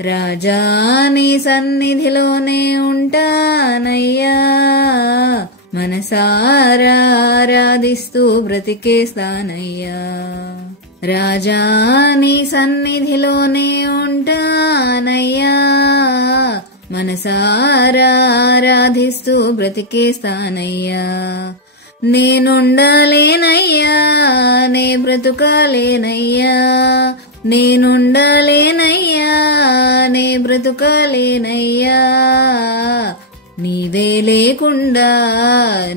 రాజా నీ సన్నిధిలోనే ఉంటానయ్యా, మనసారా ఆరాధిస్తూ బ్రతికేస్తానయ్యా. రాజా నీ సన్నిధిలోనే ఉంటానయ్యా, మనసారా ఆరాధిస్తూ బ్రతికేస్తానయ్యా. నేనుండలేనయ్యా, నే బ్రతుకాలేనయ్యా, నేనుండలేనయ్యా, నే బ్రతుకాలేనయ్యా. నీవే లేకుండా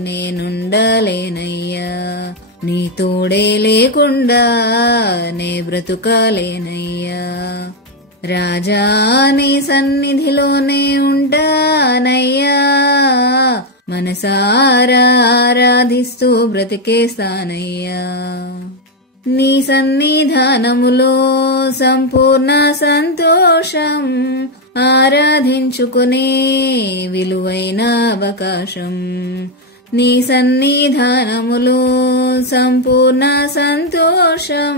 నేనుండలేనయ్యా, నీ తోడే లేకుండా నే బ్రతుకాలేనయ్యా. రాజా నీ సన్నిధిలోనే ఉంటానయ్యా, మనసారా ఆరాధిస్తూ బ్రతికేస్తానయ్యా. నీ సన్నిధానములో సంపూర్ణ సంతోషం, ఆరాధించుకునే విలువైన అవకాశం. నీ సన్నిధానములో సంపూర్ణ సంతోషం,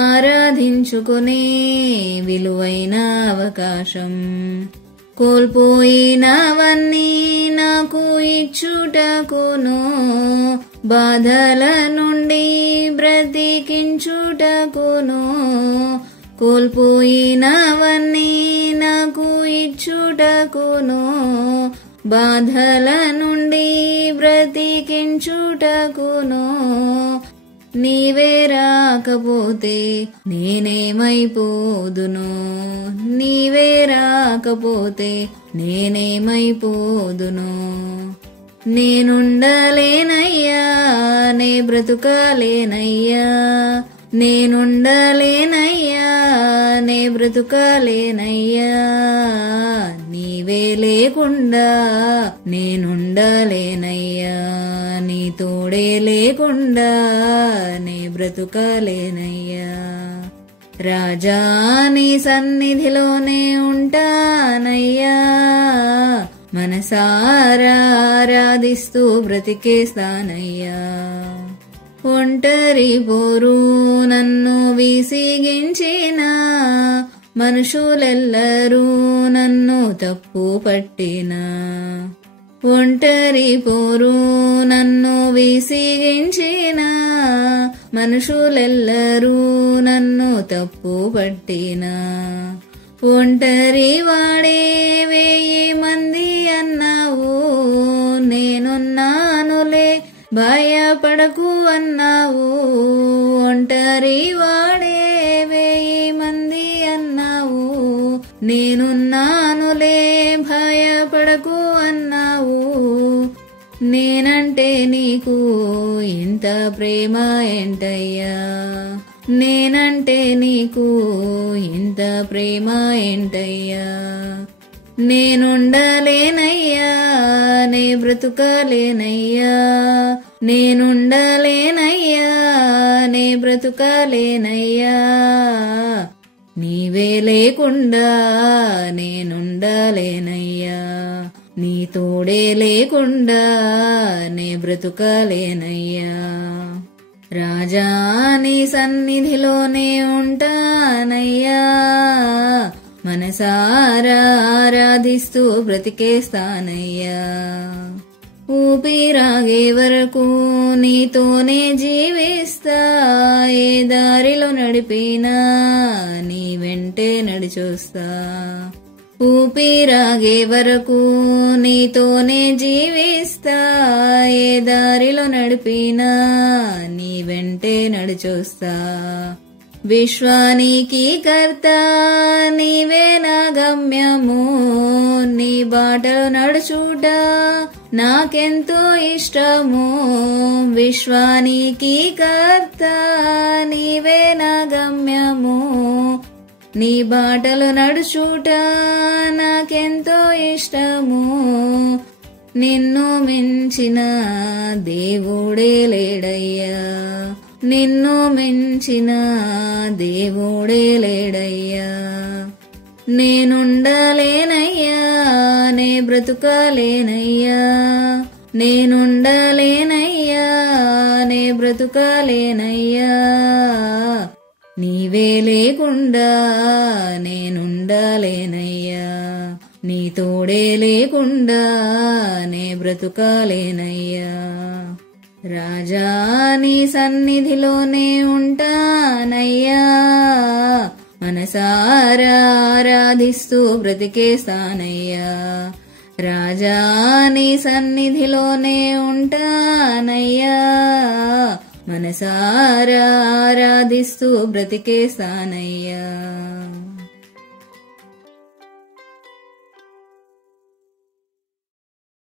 ఆరాధించుకునే విలువైన అవకాశం. కోల్పోయినవన్నీ నాకు ఇచ్చుటకును, బాధల నుండి బ్రతికించుటకును. కోల్పోయినవన్నీ నాకు ఇచ్చుటకును, బాధల నుండి బ్రతికించుటకును. నీవే రాకపోతే నేనేమైపోదును, నీవే రాకపోతే నేనేమైపోదును. నేనుండలేనయ్యా, నే బ్రతుకాలేనయ్యా, నేనుండలేనయ్యా, నే బ్రతుకాలేనయ్యా. నీవే లేకుండా నేనుండలేనయ్యా, నీ తోడే లేకుండా నే బ్రతుకాలేనయ్యా. రాజా నీ సన్నిధిలోనే ఉంటానయ్యా, మనసారా ఆరాధిస్తూ బ్రతికేస్తానయ్యా. ఒంటరి పోరు నన్ను విసిగించిన, మనుషులెల్లరూ నన్ను తప్పు పట్టిన. ఒంటరి పోరు నన్ను విసిగించిన, మనుషులెల్లరూ నన్ను తప్పు పట్టిన. ఒంటరి వాడే 1000 మంది అన్నావు, నేనున్నానులే భయపడకు అన్నావు. ఒంటరి వాడే 1000 మంది అన్నావు, నేనున్నానులే భయపడకు అన్నావు. నేనంటే నీకు ఇంత ప్రేమ ఏంటయ్యా, నేనంటే నీకు ఇంత ప్రేమ ఏంటయ్యా. నేనుండలేనయ్యా, నే బ్రతుకాలేనయ్యా, నేనుండలేనయ్యా, నే బ్రతుకాలేనయ్యా. నీవే లేకుండా నేనుండలేనయ్యా, నీ తోడే లేకుండా నే బ్రతుకాలేనయ్యా. రాజా నీ సన్నిధిలోనే ఉంటానయ్యా, మనసారా ఆరాధిస్తూ బ్రతికేస్తానయ్యా. ఊపిరాగే వరకు నీతోనే జీవిస్తా, ఏ దారిలో నడిపినా నీ వెంటే నడిచొస్తా. ఊపిరాగే వరకు నీతోనే జీవిస్తా, ఏ దారిలో నడిపినా నీ వెంటే నడిచొస్తా. విశ్వానికి కర్త నీవే నా గమ్యము, నీ బాటలు నడుచుట నాకెంతో ఇష్టము. విశ్వానికి కర్త నీవే నా గమ్యము, నీ బాటలు నడుచుట నాకెంతో ఇష్టము. నిన్ను మించిన దేవుడే లేడయ్యా, నిన్ను మించిన దేవుడే లేడయ్యా. నేనుండలేనయ్యా, నే బ్రతుకాలేనయ్యా, నేనుండలేనయ్యా, నే బ్రతుకాలేనయ్యా. నీవే లేకుండా నేనుండలేనయ్యా, నీ తోడే లేకుండా నే బ్రతుకాలేనయ్యా. రాజా నీ సన్నిధిలోనే ఉంటానయ్యా, మనసారా ఆరాధిస్తూ బ్రతికేస్తానయ్యా. రాజా నీ సన్నిధిలోనే ఉంటానయ్యా, మనసారా ఆరాధిస్తూ బ్రతికేస్తానయ్యా.